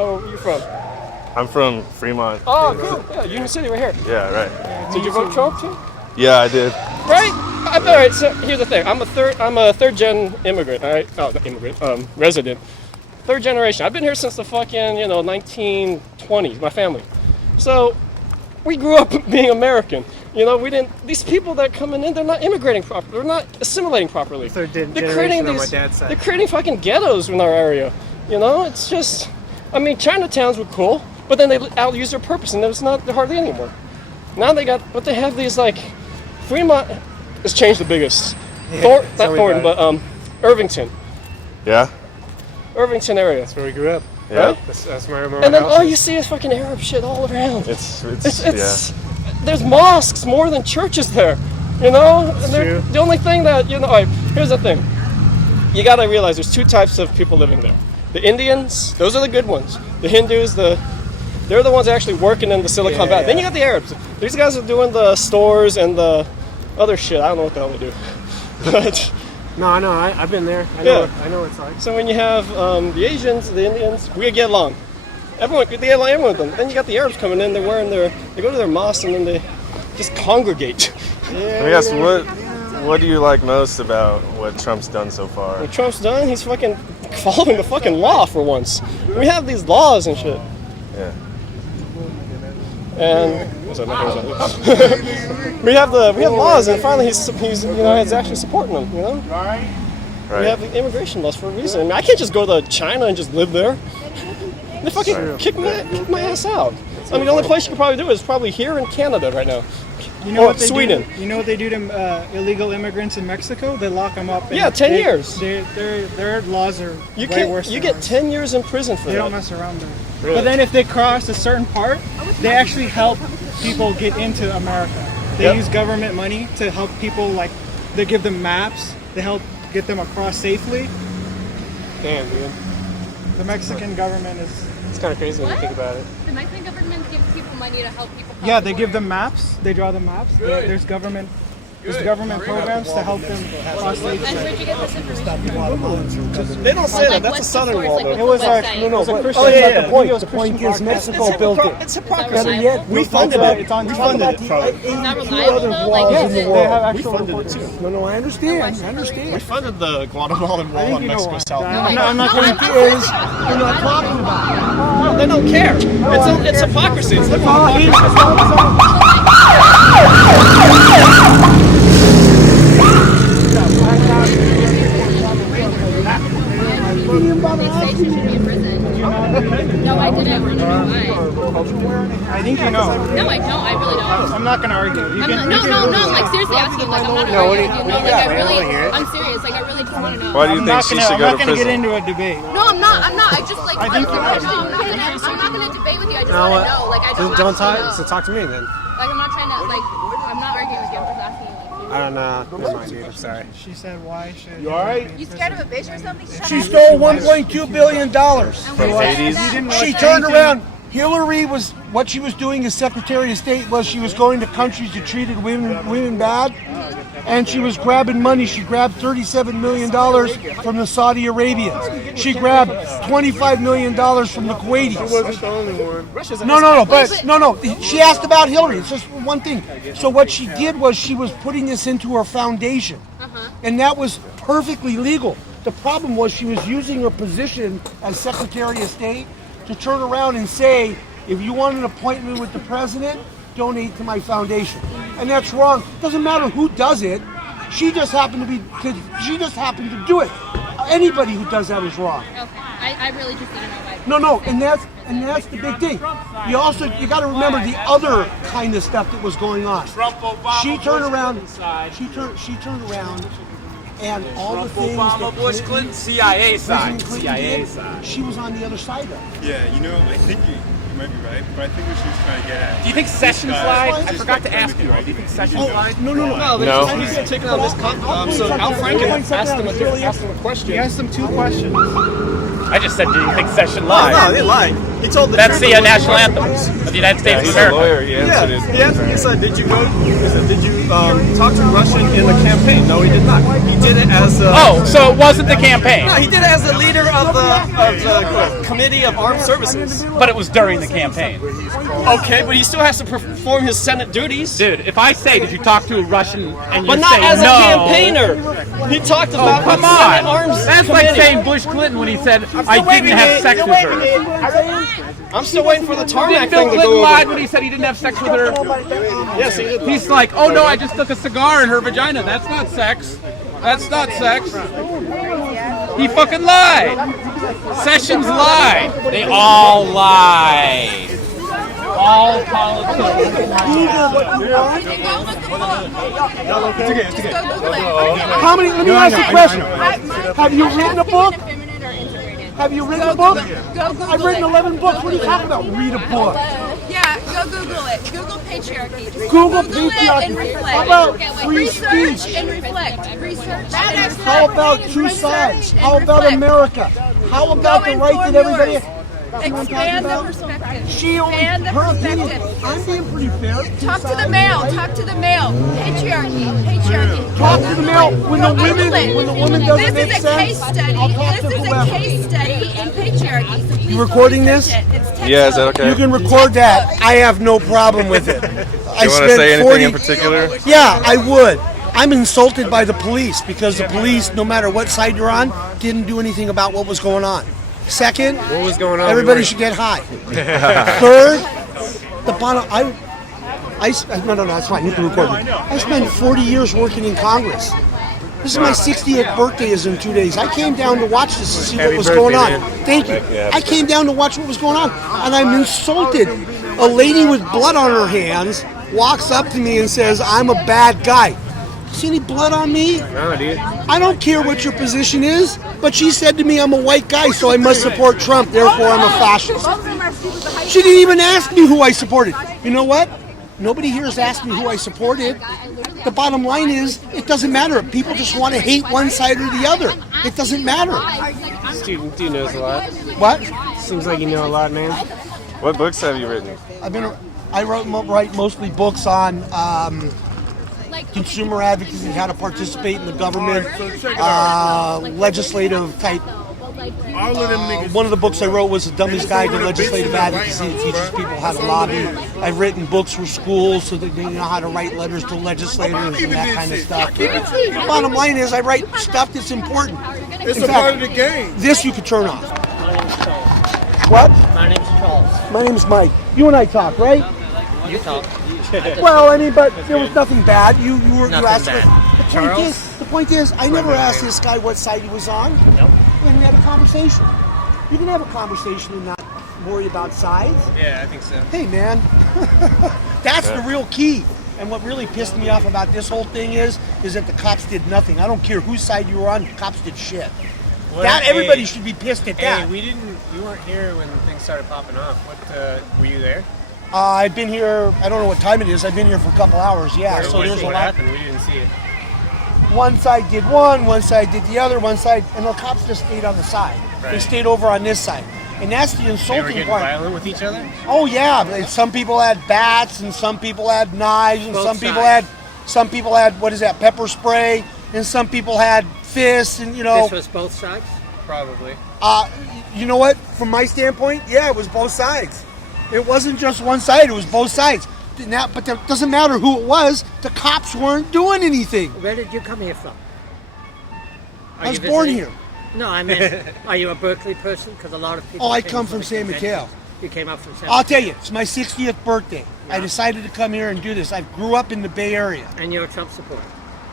Oh, where are you from? I'm from Fremont. Oh, cool. Yeah, Union City right here. Yeah, right. Did you vote Trump too? Yeah, I did. Right? All right, so here's the thing. I'm a third gen immigrant, all right? Oh, not immigrant, resident. Third generation. I've been here since the fucking, 1920s, my family. So, we grew up being American. These people that are coming in, they're not immigrating properly. They're not assimilating properly. Third generation on my dad's side. They're creating fucking ghettos in our area. It's just, Chinatowns were cool, but then they out-used their purpose, and it's not hardly anymore. Now they have these, Fremont has changed the biggest. Yeah, Not Thornton, but Irvington. Yeah? Irvington area. That's where we grew up. Yeah. That's my remote And then house. all you see is fucking Arab shit all around. It's There's mosques more than churches there. That's true. The only thing that, all right, here's the thing. You gotta realize there's two types of people living there. The Indians, those are the good ones. The Hindus, they're the ones actually working in the Silicon Valley. Then you got the Arabs. These guys are doing the stores and the other shit. I don't know what the hell they do. But No, I know. I've been there. I know what it's like. so when you have the Asians, the Indians, we get along. They get along with them. Then you got the Arabs coming in. They go to their mosques and then they just congregate. Let me ask, what do you like most about what Trump's done so far? What Trump's done, he's fucking following the fucking law for once. We have these laws and shit. Yeah. And we have laws, and finally he's actually supporting them. Right. We have the immigration laws for a reason. I can't just go to China and just live there. They fucking kick my ass out. The only place you could probably do it is probably here in Canada right now. You know what they Sweden. do? You know what they do to illegal immigrants in Mexico? They lock them up. 10 years. Their laws are way worse. You get 10 years in prison for that. They don't mess around there. Really? But then if they cross a certain part, they actually help people get into America. They use government money to help people, they give them maps. They help get them across safely. Damn, dude. The Mexican government is... It's kind of crazy when you think about it. The Mexican government gives people money to help people cross Yeah, the they give border. them maps. They draw the maps. There's government programs to help them cross And safely. where'd you get this information? They don't say that. That's a What's the southern source, wall, like, though. what's It was the like, website? no, but Oh, yeah. the point is Mexico built it. It's hypocrisy. Better yet, We funded it. It's on We top funded of it from. Is that reliable though? Like, Yes, is they it? have We actual funded it reports. too. No, I understand. We funded the Guatemalan wall on you know Mexico what. South. I'm not No, going I'm to serious. is you're not talking about it. They don't care. It's hypocrisy. It's literal hypocrisy. They say she should be in prison. No, I didn't. I don't know why. I think you know. No, I don't. I really don't. I'm not going to argue. You can, No, I'm like seriously asking. Like, I'm not arguing with you. No, like, I'm serious. Like, I really just want to know. Why do you think she should I'm go not to going to get prison? into a debate. No, I'm not. I just like. I think I'm not gonna debate with you. I just want to know. Like, I don't. Don't actually talk. So know. talk to me then. Like, I'm not trying to. Like, I'm not arguing with you. I'm just asking you. I don't know. Never mind, dude. I'm sorry. She said, why should You all right? You scared of a bitch or something? She stole $1.2 billion. From Hades? She turned around. Hillary was, what she was doing as Secretary of State was she was going to countries that treated women bad, and she was grabbing money. She grabbed $37 million from the Saudi Arabians. She grabbed $25 million from the Kuwaitis. Wasn't the only one. No. She asked about Hillary. It's just one thing. So what she did was she was putting this into her foundation, and that was perfectly legal. The problem was she was using her position as Secretary of State to turn around and say, if you want an appointment with the president, donate to my foundation. And that's wrong. Doesn't matter who does it. She just happened to do it. Anybody who does that is wrong. Okay. I really just need to know why. No, and that's the big thing. You got to remember the other kind of stuff that was going on. She turned around. She turned around, and all the things that Bush, Clinton, CIA side. President Clinton CIA did, side. she was on the other side of it. Yeah, I think you might be right, but I think what she was trying to get at. Do you think Sessions lied? I forgot to ask you. Do you think Sessions lied? No. No, they No. just need to take it on this so Al Franken asked him a question. He asked them two questions. I just said, do you think Sessions No, lied? they lied. He told the That's truth the of what national he anthem of the United States He's of a America. lawyer. He Yeah, answered it. he said, did you talk to Russian in the campaign? No, he did not. He did it as a... Oh, so it wasn't the campaign, No, he did it as the leader of the Committee of Armed Services. but it was during the campaign. Okay, but he still has to perform his Senate duties. Dude, if I say, did you talk to a Russian and you But not say as no, a campaigner. He talked about come the Senate on. Arms That's like Committee. saying Bush Clinton when he said, I didn't have sex with her. I'm still waiting for the tarmac Didn't Bill thing to Clinton go lied over. when he said he didn't have sex with her? Yes, he did. He's like, oh no, I just took a cigar in her vagina. That's not sex. That's not sex. He fucking lied. Sessions lied. They all lie. All politicians. How many? Let me ask you a question. Have you written a book? Have you written a book? I've written 11 books. What are you talking about? Read a book. Yeah, go Google it. Google patriarchy. Just Google Google it patriarchy. and reflect. How about free Research speech? and reflect. Research and reflect. How about two sides? How about America? How about the right that everybody? Expand the perspective. She Expand the her opinion. perspective. I'm being pretty fair. Talk to the male. Talk to the male. Patriarchy. Patriarchy. Talk to the male. When the Google women, it. when the woman doesn't This make is a case sense, study. I'll talk This to is a whoever. case study in patriarchy. So please You recording don't this? research it. It's Yeah, is that textbook. okay? You can record that. I have no problem with it. I You want to say anything in particular? Yeah, I would. I'm insulted by the police because the police, no matter what side you're on, didn't do anything about what was going on. Second, What was going on? everybody should get high. Third, the bottom. No, that's fine. You can record me. I spent 40 years working in Congress. This is my 60th birthday is in 2 days. I came down to watch this to see what Happy was birthday, going on. man. Thank you. I came down to watch what was going on, and I'm insulted. A lady with blood on her hands walks up to me and says, "I'm a bad guy." See any blood on me? No, dude. I don't care what your position is, but she said to me I'm a white guy, so I must support Trump, therefore I'm a fascist. She didn't even ask me who I supported. You know what? Nobody here has asked me who I supported. The bottom line is, it doesn't matter. People just want to hate one side or the other. It doesn't matter. Student knows a lot. What? Seems like you know a lot, man. What books have you written? I write mostly books on consumer advocacy, how to participate in the government, legislative type. One of the books I wrote was The Dummy's Guide to Legislative Advocacy. It teaches people how to lobby. I've written books for schools so that they know how to write letters to legislators and that kind of stuff. The bottom line is I write stuff that's important. It's In a fact, part of the game. This you could turn off. What? My name's Charles. My name's Mike. You and I talk, right? You talk. Well, I mean, but there was nothing bad. You asked bad. me. The point is, I never asked this guy what side he was on. Nope. And we had a conversation. You can have a conversation and not worry about sides. Yeah, I think so. Hey, man, that's the real key. And what really pissed me off about this whole thing is that the cops did nothing. I don't care whose side you were on. The cops did shit. Everybody should be pissed at that. Hey, you weren't here when things started popping off. Were you there? I've been here. I don't know what time it is. I've been here for a couple hours. Yeah. So there's a what lot. happened? We didn't see it. One side did one side did the other, one side, and the cops just stayed on the side. They Right. stayed over on this side. And that's the They were insulting getting part. violent with each other? Oh yeah, but some people had bats and some people had knives and Both some sides. people had what is that, pepper spray, and some people had fists and This was both sides? Probably. you know what? From my standpoint, yeah, it was both sides. It wasn't just one side, it was both sides. Now, but it doesn't matter who it was, the cops weren't doing anything. Where did you come here from? Are I was you born visiting? here. No, I mean, are you a Berkeley person? Because a lot of people. Oh, I came come for from the San Mateo. conventions. You came up from San I'll Mateo. tell you, it's my 60th birthday. I decided to come here and do this. I grew up in the Bay Area. And you're a Trump supporter.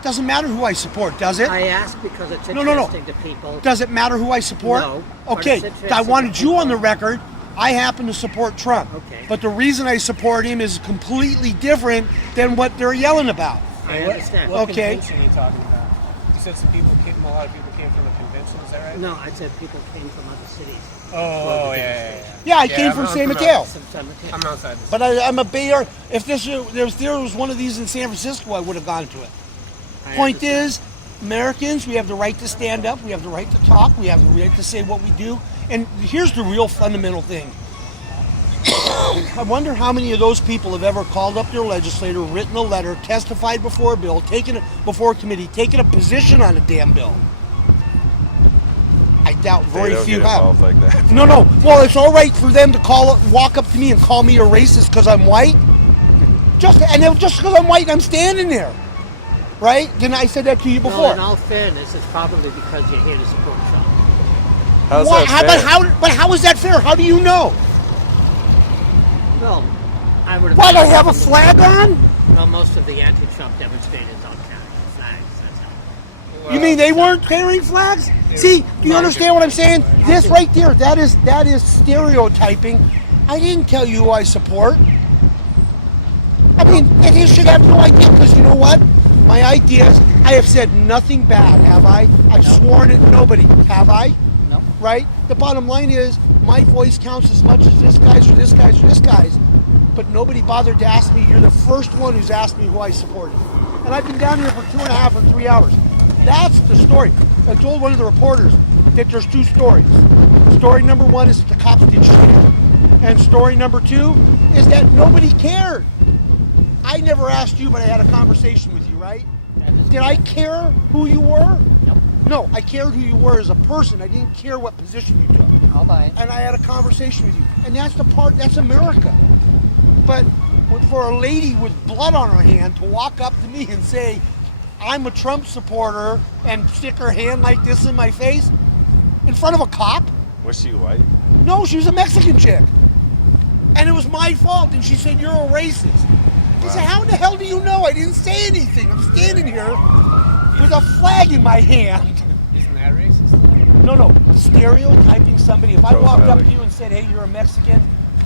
Doesn't matter who I support, does it? I ask because it's No. interesting to people. Does it matter who I support? No, but Okay, it's interesting I wanted to you on people. the record. I happen to support Trump. Okay. But the reason I support him is completely different than what they're yelling about. I understand. What Okay. convention are you talking about? You said a lot of people came from a convention, is that right? No, I said people came from other cities. Oh, yeah. Yeah, I came from San Mateo. From San Mateo. I'm outside this. But I'm a Bay Area. If there was one of these in San Francisco, I would have gone to it. I Point understand. is, Americans, we have the right to stand up. We have the right to talk. We have the right to say what we do. And here's the real fundamental thing. I wonder how many of those people have ever called up their legislator, written a letter, testified before a bill, before a committee, taken a position on a damn bill. I doubt very They don't few get have. involved like that. No. Well, it's all right for them to walk up to me and call me a racist because I'm white. Just because I'm white and I'm standing there, right? Didn't I said that to you before? Well, in all fairness, it's probably because you're here to support Trump. How's that fair? But how is that fair? How do you know? Well, I would have. What, I have a flag on? Well, most of the anti-Trump demonstrators don't carry flags. That's how. You mean they weren't carrying flags? See, do you understand what I'm saying? This right there, that is stereotyping. I didn't tell you who I support. I mean, and you should have no idea, because you know what? My ideas, I have said nothing bad, have I? I've sworn at nobody, have I? No. Right? The bottom line is, my voice counts as much as this guy's or this guy's or this guy's, but nobody bothered to ask me. You're the first one who's asked me who I supported. And I've been down here for 2.5 or 3 hours. That's the story. I told one of the reporters that there's 2 stories. Story number 1 is that the cops did shit. And story number 2 is that nobody cared. I never asked you, but I had a conversation with you, right? Did I care who you were? Nope. No, I cared who you were as a person. I didn't care what position you took. I'll buy it. And I had a conversation with you. And that's America. But for a lady with blood on her hand to walk up to me and say, I'm a Trump supporter, and stick her hand like this in my face in front of a cop? Was she white? No, she was a Mexican chick. And it was my fault. And she said, you're a racist. I said, how in the hell do you know? I didn't say anything. I'm standing here with a flag in my hand. Isn't that racist? No. Stereotyping somebody. If I walked up to you and said, hey, you're a Mexican,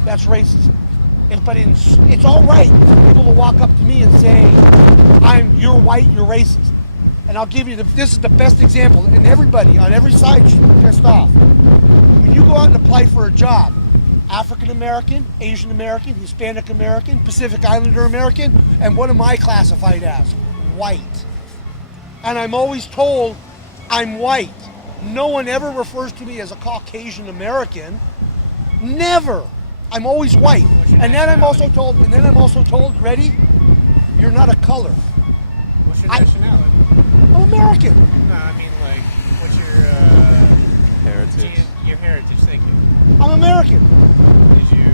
that's racist. But it's all right for people to walk up to me and say, you're white, you're racist. And I'll give you this is the best example. And everybody on every side should be pissed off. When you go out and apply for a job, African American, Asian American, Hispanic American, Pacific Islander American, and what am I classified as? White. And I'm always told I'm white. No one ever refers to me as a Caucasian American. Never. I'm always white. And then I'm also told, ready? You're not a color. What's your nationality? I'm American. No, I mean, like, what's your Heritage. your heritage? Thank you. I'm American. Did you?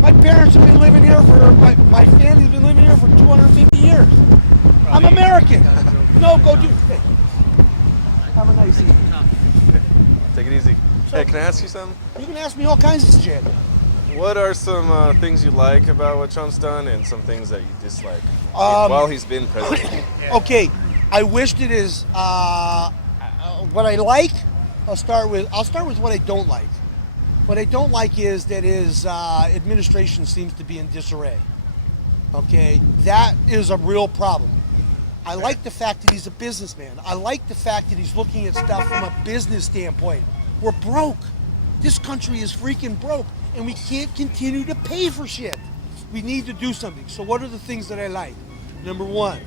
My parents have been living here my family's been living here for 250 years. I'm American. No, go do. Hey, have a nice evening. Take it easy. Hey, can I ask you something? You can ask me all kinds of shit. What are some things you like about what Trump's done, and some things that you dislike while he's been president? Okay, I wished it is what I like. I'll start with what I don't like. What I don't like is that his administration seems to be in disarray. Okay, that is a real problem. I like the fact that he's a businessman. I like the fact that he's looking at stuff from a business standpoint. We're broke. This country is freaking broke, and we can't continue to pay for shit. We need to do something. So what are the things that I like? Number 1,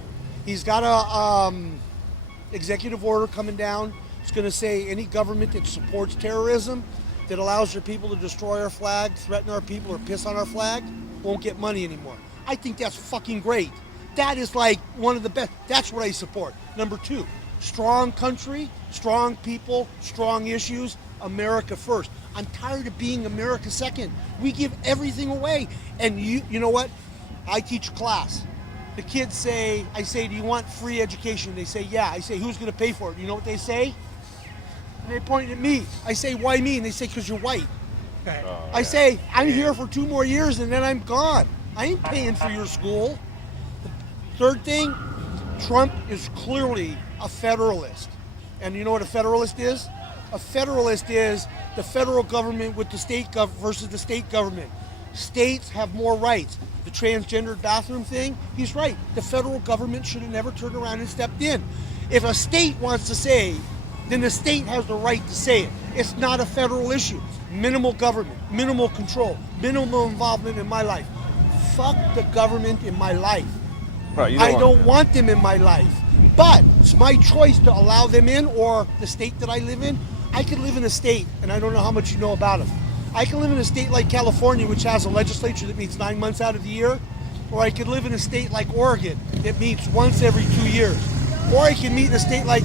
he's got a executive order coming down. It's going to say any government that supports terrorism, that allows their people to destroy our flag, threaten our people, or piss on our flag, won't get money anymore. I think that's fucking great. That is like one of the best. That's what I support. Number 2, strong country, strong people, strong issues, America first. I'm tired of being America second. We give everything away. And you know what? I teach a class. The kids say, I say, do you want free education? They say, yeah. I say, who's going to pay for it? You know what they say? And they point at me. I say, why me? And they say, because you're white. I say, I'm here for 2 more years and then I'm gone. I ain't paying for your school. Third thing, Trump is clearly a federalist. And you know what a federalist is? A federalist is the federal government with the state versus the state government. States have more rights. The transgender bathroom thing, he's right. The federal government should have never turned around and stepped in. If a state wants to say, then the state has the right to say it. It's not a federal issue. Minimal government, minimal control, minimal involvement in my life. Fuck the government in my life. Right, I don't want them in my life. But it's my choice to allow them in, or the state that I live in. I could live in a state, and I don't know how much you know about them. I can live in a state like California, which has a legislature that meets 9 months out of the year, or I could live in a state like Oregon that meets once every 2 years, or I can meet in a state like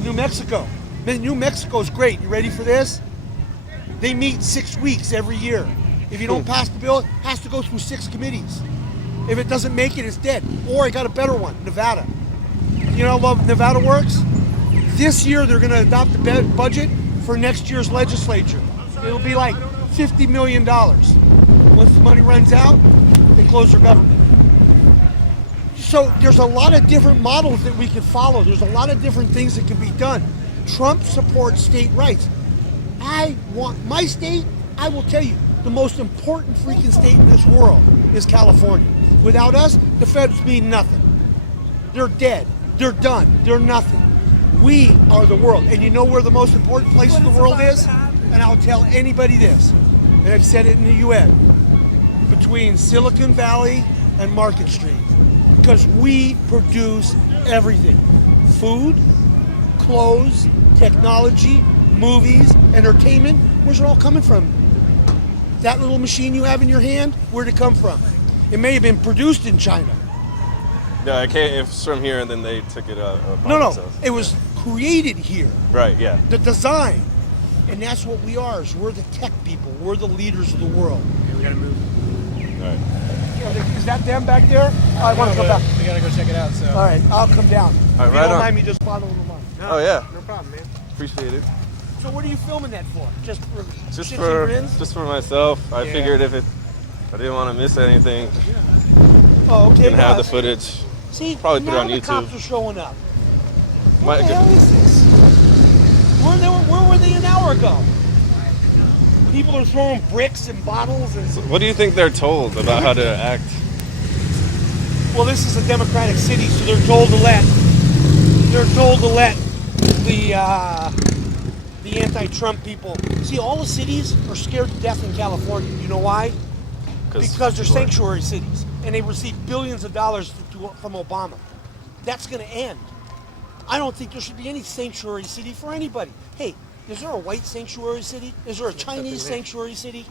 New Mexico. Man, New Mexico is great. You ready for this? They meet 6 weeks every year. If you don't pass the bill, it has to go through 6 committees. If it doesn't make it, it's dead. Or I got a better one, Nevada. You know how Nevada works? This year they're going to adopt the budget for next year's legislature. It'll be like $50 million. Once the money runs out, they close their government. So there's a lot of different models that we can follow. There's a lot of different things that can be done. Trump supports state rights. I want my state, I will tell you, the most important freaking state in this world is California. Without us, the feds mean nothing. They're dead. They're done. They're nothing. We are the world. And you know where the most important place in the world is? And I'll tell anybody this, and I've said it in the UN, between Silicon Valley and Market Street. Because we produce everything. Food, clothes, technology, movies, entertainment. Where's it all coming from? That little machine you have in your hand, where'd it come from? It may have been produced in China. No, I can't. If it's from here, and then they took it out. No. It was created here. Right. Yeah. The design. And that's what we are. Is we're the tech people. We're the leaders of the world. Okay, we gotta move. All right. Is that them back there? I want to go back. We gotta go check it out. So. All right, I'll come down. All right, If right you don't on. mind me just following along. Oh yeah. No problem, man. Appreciate it. So what are you filming that for? Just for Just shits for and grins? just for myself. I Yeah. figured if I didn't want to miss anything, Oh, okay. can have the guys. footage. See, probably put it now on the YouTube. cops are showing up. Might What the hell is this? Where were they an hour ago? People are throwing bricks and bottles and. What do you think they're told about how to act? Well, this is a democratic city, so they're told to let the anti-Trump people. See, all the cities are scared to death in California. You know why? Because they're sanctuary cities, and they receive billions of dollars from Obama. That's going to end. I don't think there should be any sanctuary city for anybody. Hey, is there a white sanctuary city? Is there a Chinese sanctuary city?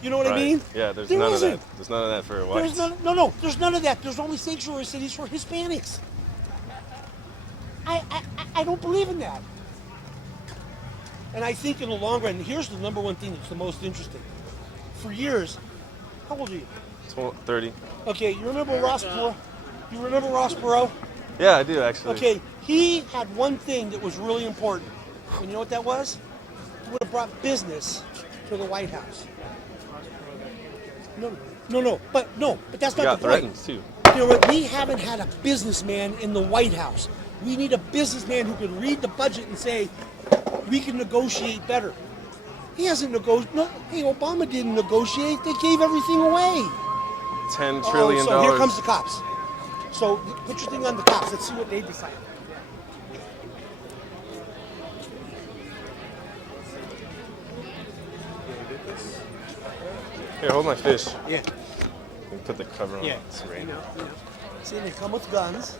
You know what I mean? Yeah, there's There none isn't. of that. There's none of that for whites. There's none, there's none of that. There's only sanctuary cities for Hispanics. I don't believe in that. And I think in the long run, here's the number one thing that's the most interesting. For years, how old are you? 30. Okay, you remember Ross Perot? You remember Ross Perot? Yeah, I do actually. Okay, he had one thing that was really important. And you know what that was? He would have brought business to the White House. But that's He not got the point. threatened too. You know what? We haven't had a businessman in the White House. We need a businessman who can read the budget and say, we can negotiate better. He hasn't negotiated. No, hey, Obama didn't negotiate. They gave everything away. $10 trillion. So here comes the cops. So put your thing on the cops. Let's see what they decide. Here, hold my fish. Yeah. And put the cover on. Yeah. It's raining. You know. See, they come with guns.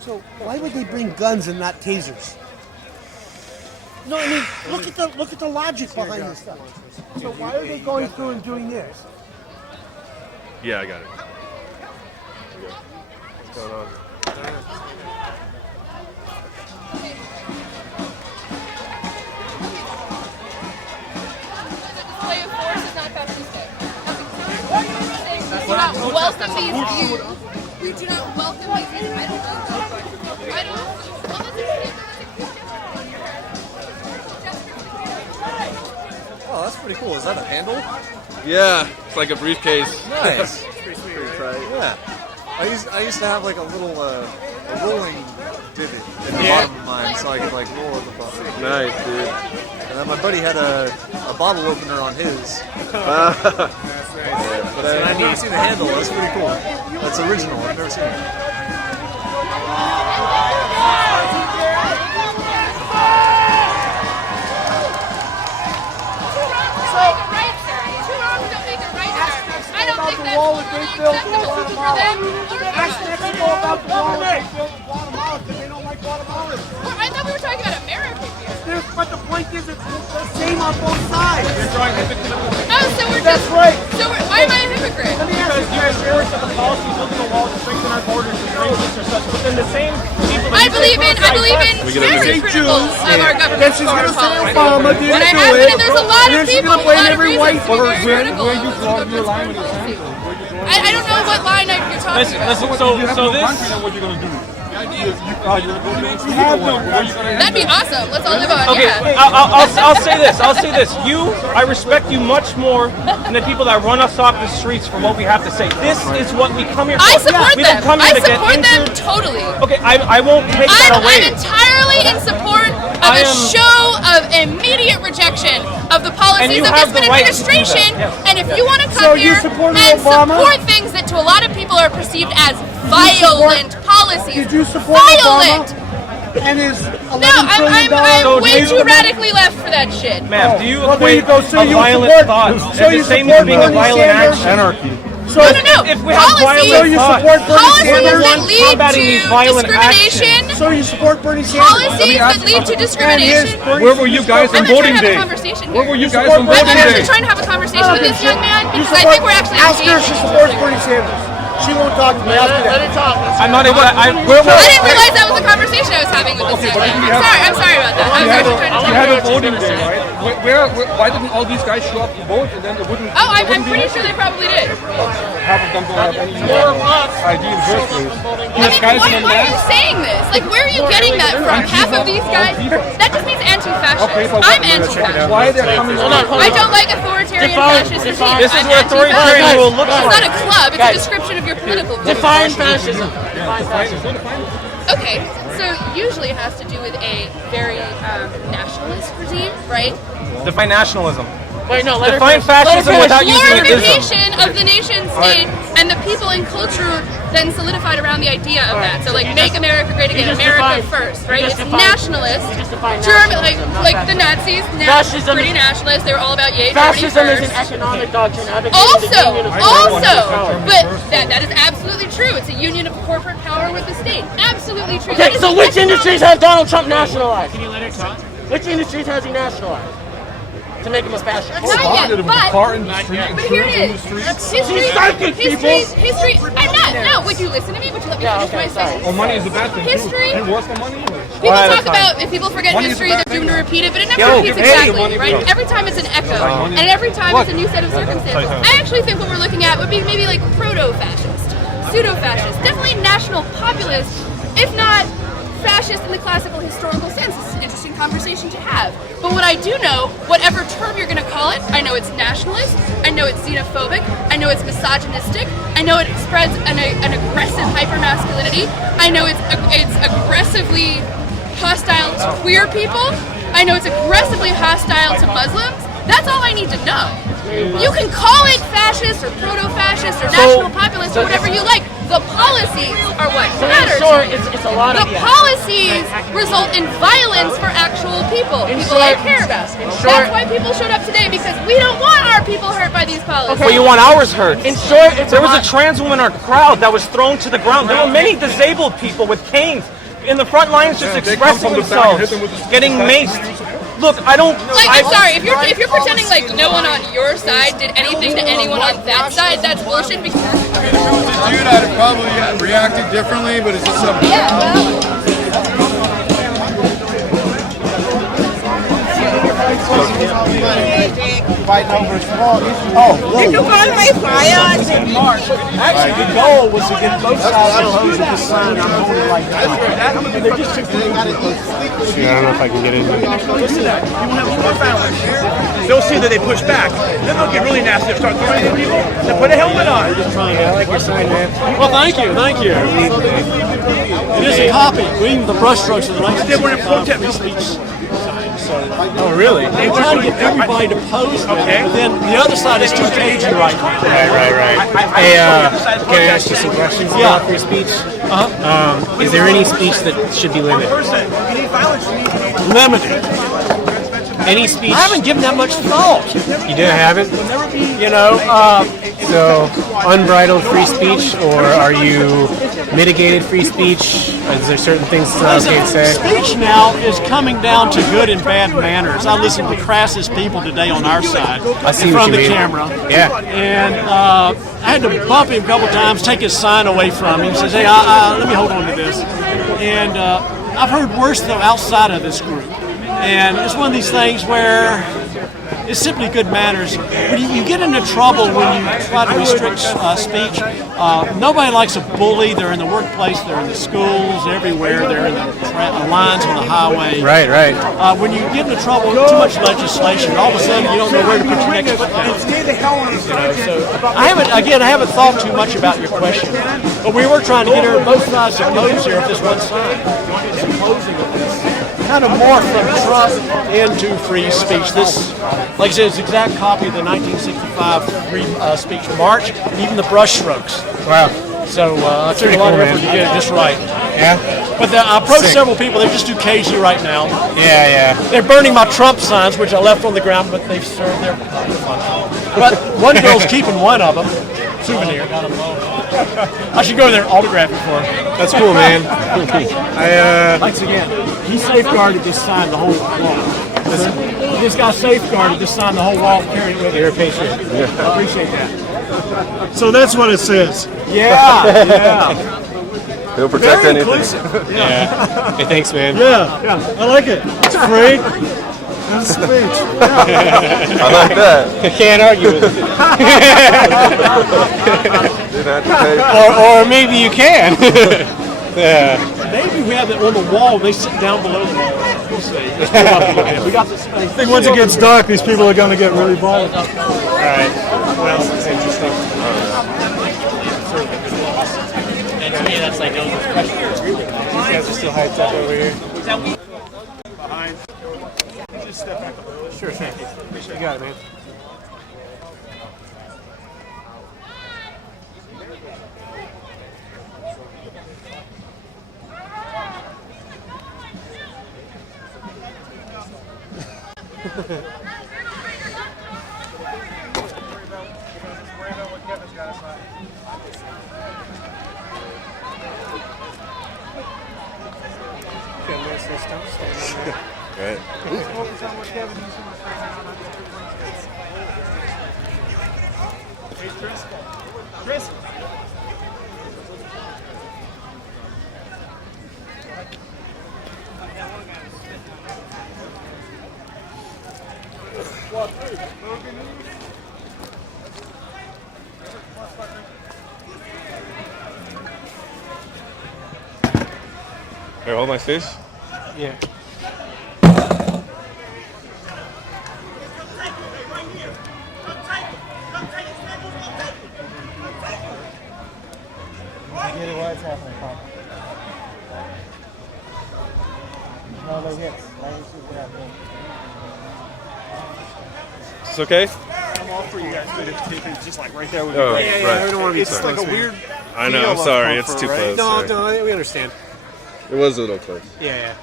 So why would they bring guns and not tasers? No, I mean, look at the logic behind this stuff. So why are they going through and doing this? Yeah, I got it. Okay. What's going on? Display of force is not fascistic. We do not welcome these views. We do not welcome these views. I don't know. Well, Oh, that's pretty cool. Is that a handle? Yeah, it's like a briefcase. Nice. Yeah. I used to have like a little a rolling divot in the bottom of mine so I could like roll at the bottom. Nice, dude. And then my buddy had a bottle opener on his. That's Yeah, but I've never seen the handle. That's pretty cool. That's original. I've never seen it. I don't think that's wall that they built in acceptable for Guatemala. them. Ask Mexico about the wall that they built in Guatemala because they don't like I thought we were talking about American here. But the point is, it's the same on both sides. Oh, so we're That's just. right. So why am I a hypocrite? Because you guys share that the policy building a wall to strengthen our borders and strengthen this or such, but then the same people that I believe in very critical of our government foreign policy. Obama didn't And I do have it. been, and there's a lot And of then she's people, gonna a blame lot of every reasons white to be very person. critical of the government's foreign policy. I don't know what line you're talking about. Listen, so this. What you gonna do? That'd be awesome. Let's all live on. Okay, Yeah. I'll say this. I'll say this. I respect you much more than the people that run us off the streets for what we have to say. This is what we come here for. I support we them. don't come here I to get support into. them totally. Okay, I won't take that I'm away. entirely in support of a show of immediate rejection of the policies you of have this the right to do that, administration. yes. And if you want to So come you here supported and Obama? support things that to a lot of people are perceived as violent policies, Did you support violent. Obama and his $11 No, I'm So way do too you- radically left for that shit. Ma'am, do you Well, there you equate go. So a you violent support- thought so as you the same support as being a Bernie violent Sanders? action? Anarchy. So If we have Policies- So violent you thought, support Bernie Policies we're the Sanders? that ones lead combating to these violent discrimination. actions. So you support Bernie Sanders? Policies that lead to discrimination. Where were you guys I'm on not trying voting to have day? a conversation Where here. were you guys support on Bernie I'm voting actually day? trying to have a conversation with this young man You because I support- think we're actually ask her if she engaging. supports Bernie Sanders. She won't talk to me. Ask her that. I'm not able to. I didn't realize that was a conversation I was having with this young man. I'm sorry about that. I was actually trying to You talk had a about voting day, right? Why didn't all these guys show up to vote and then it wouldn't? Oh, I'm pretty sure they probably did. Half of them don't have any ID in the first place. I mean, why are you saying this? Like, where are you getting that from? Half of these guys, that just means anti-fascist. I'm anti-fascist. Why they're coming? I don't like authoritarian fascist regimes. This is I'm what authoritarian anti-fascist. rule looks It's like. not a club, it's a description of your political views. Define fascism. Okay, so usually it has to do with a very nationalist regime, right? Define nationalism. Wait, no, let her Define finish. Let her fascism finish. without using ism. Glorification of the nation state and the people and culture then solidified around the idea of that. So like make America great again, just America defined- first, right? you It's just defined- nationalist. you just defined German, nationalism. like the Nazis, Fascism pretty is- nationalist. They were all about yay, Germany Fascism is first. an economic doctrine advocating the union of Also, power. but that is absolutely true. It's a union of corporate power with the state. Absolutely true. Okay, That is so an which industries has Donald Trump nationalized? Can you let her talk? Which industries has he nationalized? To make him a fascist. Not yet, but here it is. History. I'm not. No, would you listen to me? Would you let me finish my sentence? Well, money is a bad thing. History. You work for money. People talk about if people forget history, they're doomed to repeat it, but it never repeats exactly, right? Every time it's an echo, and every time it's a new set of circumstances. I actually think what we're looking at would be maybe like proto-fascist, pseudo-fascist, definitely national populist, if not fascist in the classical historical sense. It's an interesting conversation to have. But what I do know, whatever term you're going to call it, I know it's nationalist, I know it's xenophobic, I know it's misogynistic, I know it spreads an aggressive hypermasculinity, I know it's aggressively hostile to queer people, I know it's aggressively hostile to Muslims. That's all I need to know. You can call it fascist or proto-fascist or national populist or whatever you like. The policies are what matters. Sure, it's a lot of The policies result in violence for actual people. People I care about. That's why people showed up today, because we don't want our people hurt by these policies. But you want ours hurt. In short, it's There was a trans woman in our crowd that was thrown to the ground. There were many disabled people with canes in the front lines just expressing themselves, getting maced. Look, I don't. I'm sorry. If you're pretending like no one on your side did anything to anyone on that side, that's bullshit. Because If it was a dude, I'd have probably reacted differently, but it's just something. yeah, well. Fighting over small issues. Oh, Did you go to my fire? actually, the goal was to get both sides to just sign on voting like that. And they just took the I don't know if I can get in there. Listen to that. You will have more balance. They'll see that they push back. Then they'll get really nasty and start throwing at people. Then put a helmet on. I like your sign, man. Well, thank you. Thank you. It is a copy. Reading the brushstrokes of the 1960 speech. Oh, really? They're trying to get everybody to pose, okay. But then the other side is too cagey right now. Right. Hey, can I ask you some questions about your speech? Is there any speech that should be limited? Limited. any speech. I haven't given that much thought. You haven't? You know, So, unbridled free speech, or are you mitigated free speech? Is there certain things I can't say? speech now is coming down to good and bad manners. I listened to the crassest people today on our side I see in what front of you the mean. camera. Yeah. And I had to bump him a couple times, take his sign away from him. He says, hey, let me hold on to this. And I've heard worse, though, outside of this group. And it's one of these things where it's simply good manners. But you get into trouble when you try to restrict speech. Nobody likes a bully. They're in the workplace, they're in the schools, everywhere. They're in the lines on the highway. Right. When you get into trouble with too much legislation, all of a sudden you don't know where to put your next foot down. I haven't thought too much about your question, but we were trying to get both sides to oppose here if this one side is opposing it. Kind of morphed from Trump into free speech. This, like I said, is an exact copy of the 1965 free speech march, even the brushstrokes. Wow. So I took a lot of effort to get it just right. Yeah. But I approached several people. They're just too cagey right now. Yeah. They're burning my Trump signs, which I left on the ground, but they've served their function. But one girl's keeping one of them. Souvenir. I should go there and autograph it for him. That's cool, man. Once again, he safeguarded this sign the whole wall. This guy safeguarded this sign the whole wall, carrying it with him. You're a patriot. I appreciate that. So that's what it says. Yeah. He'll protect Very anything. inclusive. Yeah. Hey, thanks, man. Yeah, I like it. It's great. And speech. I like that. I can't argue with it. Didn't have to pay. or maybe you can. Yeah. Maybe we have it on the wall. They sit down below the wall. We'll see. We got the space. I think once it gets dark, these people are going to get really bothered. All right. Well, it's interesting. And to me, that's like those questions. These guys are still hyped up over here. Behind. Just step back a little. Sure, thank you. You got it, man. Right. Hey, Chris. Here, hold my fish. Yeah. Get it while it's happening, Pop. No, like this. Let me see what happens. It's okay? I'm all for you guys, but if it's just like right there with Oh, me. right. We don't want to be It's like a weird. I know, I'm sorry, it's too close. No, sorry. no, we understand. It was a little close. Yeah.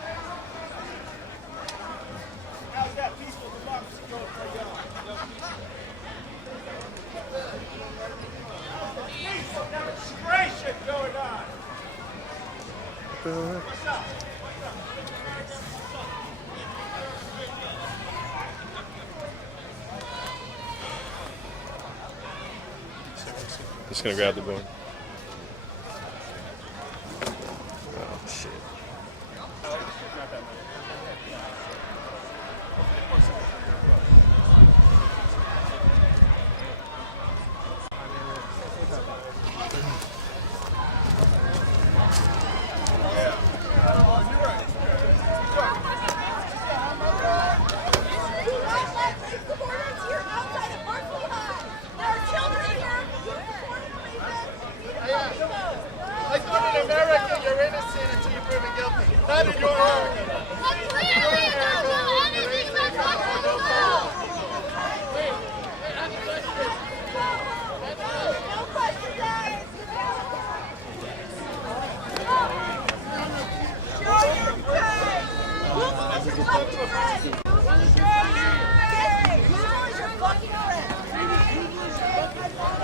Just gonna grab the board. Oh shit.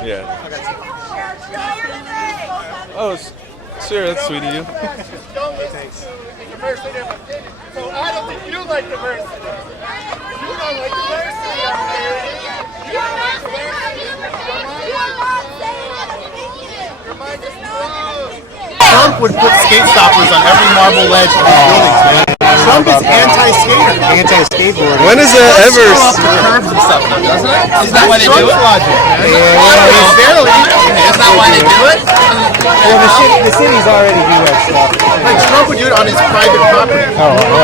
Yeah. Oh, sure, that's sweet of you. Thanks. So I don't think you like diversity. You don't like diversity. You don't like diversity. Your mind is wrong. Trump would put skate stoppers on every marble ledge in his buildings, man. Trump is anti-skater. Anti-skateboarder. When is that ever? Off the curbs and stuff, though, doesn't it? Isn't that why they do it? Logic, man. Barely. Isn't that why they do it? Well, the cities already do that stuff. Like Trump would do it on his private property.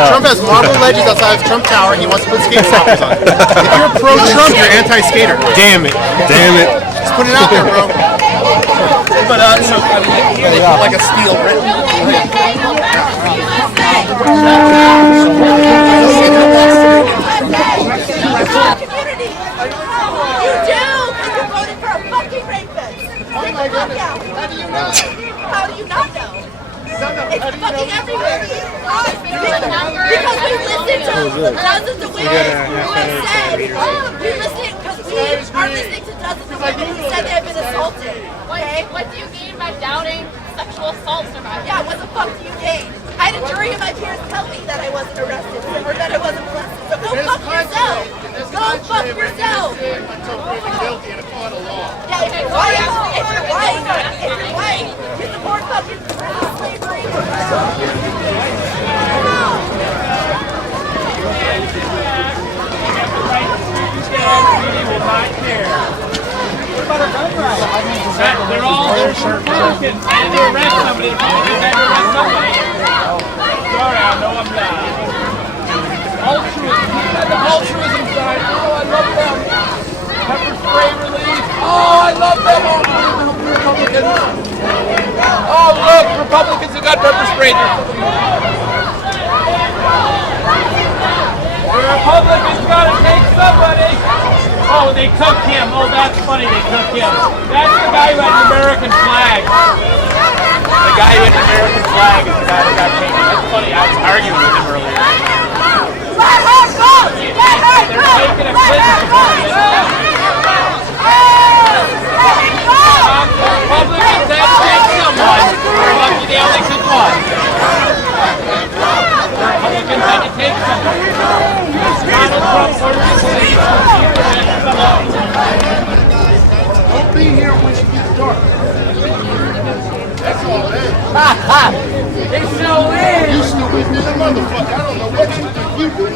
Trump has marble ledges outside of Trump Tower. He wants to put skate stoppers on it. If you're pro-Trump, you're anti-skater. Damn it. Just put it out there, bro. But so I mean, they put like a steel brick. How do you not know? It's fucking everywhere. Because we listen to dozens of women who have said, we listen because we are listening to dozens of women who said they have been assaulted. Okay? What do you gain by doubting sexual assault survivors? Yeah, what the fuck do you gain? I had a jury of my peers tell me that I wasn't arrested or that I wasn't molested. So go fuck yourself. Go fuck yourself. Until proven guilty in a court of law. Yeah, if you're white, you support fucking slavery. They're all Republicans. And they arrest somebody. The Republicans had to arrest somebody. Sorry, I know I'm not. Altruism. He's got the altruism side. Oh, I love them. Pepper spray relief. Oh, I love them. Oh, Republicans. Oh, look, Republicans who got pepper sprayed. The Republicans gotta take somebody. Oh, they took him. Oh, that's funny. They took him. That's the guy who had an American flag. The guy who had an American flag is the guy that got taken. That's funny. I was arguing with him earlier. Let her go! Let her go! They're making a Clinton supporter. The Republicans had to take someone. We're lucky they only took one. The Republicans had to take someone. Donald Trump ordered the police to keep the next someone. Don't be here when it gets dark. That's all that. They still in. You stupid little motherfucker. I don't know what you think you do.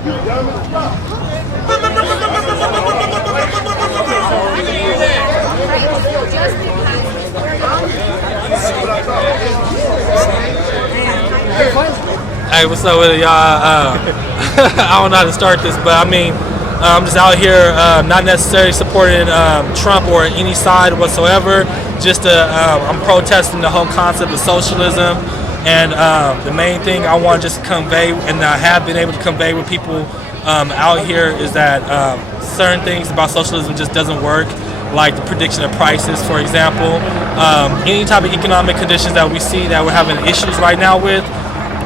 You dumb as fuck. Hey, what's up with it, y'all? I don't know how to start this, but I mean, I'm just out here not necessarily supporting Trump or any side whatsoever. Just I'm protesting the whole concept of socialism, and the main thing I want to just convey, and I have been able to convey with people out here, is that certain things about socialism just doesn't work, like the prediction of prices, for example. Any type of economic conditions that we see that we're having issues right now with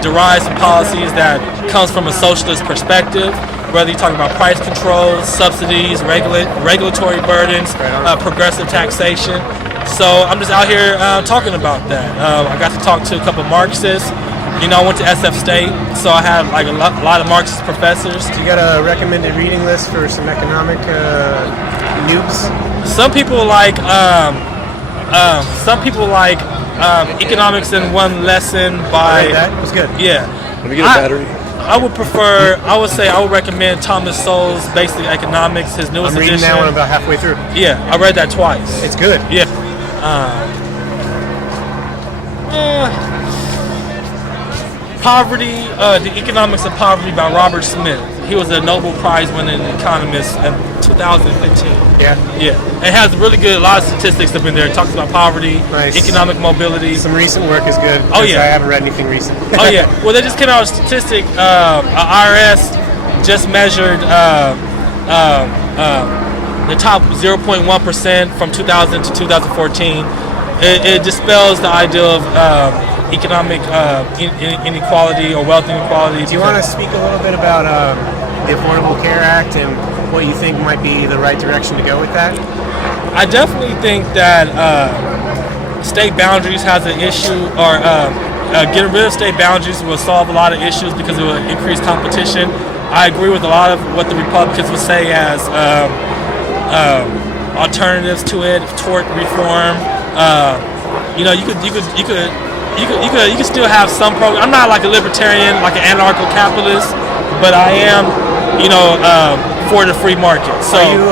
derives from policies that comes from a socialist perspective, whether you're talking about price controls, subsidies, regulatory burdens, progressive taxation. So I'm just out here talking about that. I got to talk to a couple Marxists. You know, I went to SF State, so I have like a lot of Marxist professors. You got a recommended reading list for some economic noobs? Some people like economics in one lesson by. That was good. Yeah. Let me get a battery. I would recommend Thomas Sowell's Basic Economics, his newest edition. I'm reading that one about halfway through. Yeah, I read that twice. It's good. Yeah. Poverty, The Economics of Poverty by Robert Smith. He was a Nobel Prize winning economist in 2015. Yeah. Yeah. It has really good, a lot of statistics up in there. It talks about poverty, nice. Economic mobility. Some recent work is good. Oh, yeah. I haven't read anything recent. Oh, yeah. Well, they just came out with a statistic. IRS just measured the top 0.1% from 2000 to 2014. It dispels the idea of economic inequality or wealth inequality. Do you want to speak a little bit about the Affordable Care Act and what you think might be the right direction to go with that? I definitely think that state boundaries has an issue, or getting rid of state boundaries will solve a lot of issues because it will increase competition. I agree with a lot of what the Republicans would say as alternatives to it, tort reform. You could still have some program. I'm not like a libertarian, like an anarcho-capitalist, but I am, for the free market. So, are you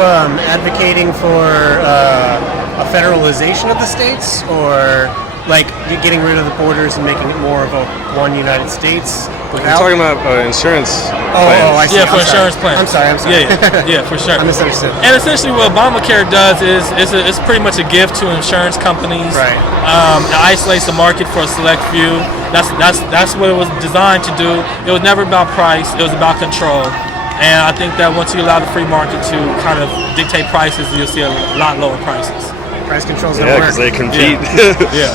advocating for a federalization of the states, or like getting rid of the borders and making it more of a one United States? You're talking about insurance plans. I see. Yeah, for insurance plans. I'm sorry. Yeah, for sure. I misunderstood. And essentially, what Obamacare does is it's pretty much a gift to insurance companies. Right. It isolates the market for a select few. That's what it was designed to do. It was never about price. It was about control. And I think that once you allow the free market to kind of dictate prices, you'll see a lot lower prices. Price controls Yeah, because they compete. Yeah.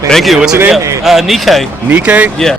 Thank you. What's your name? Nikkei. Nikkei? Yeah.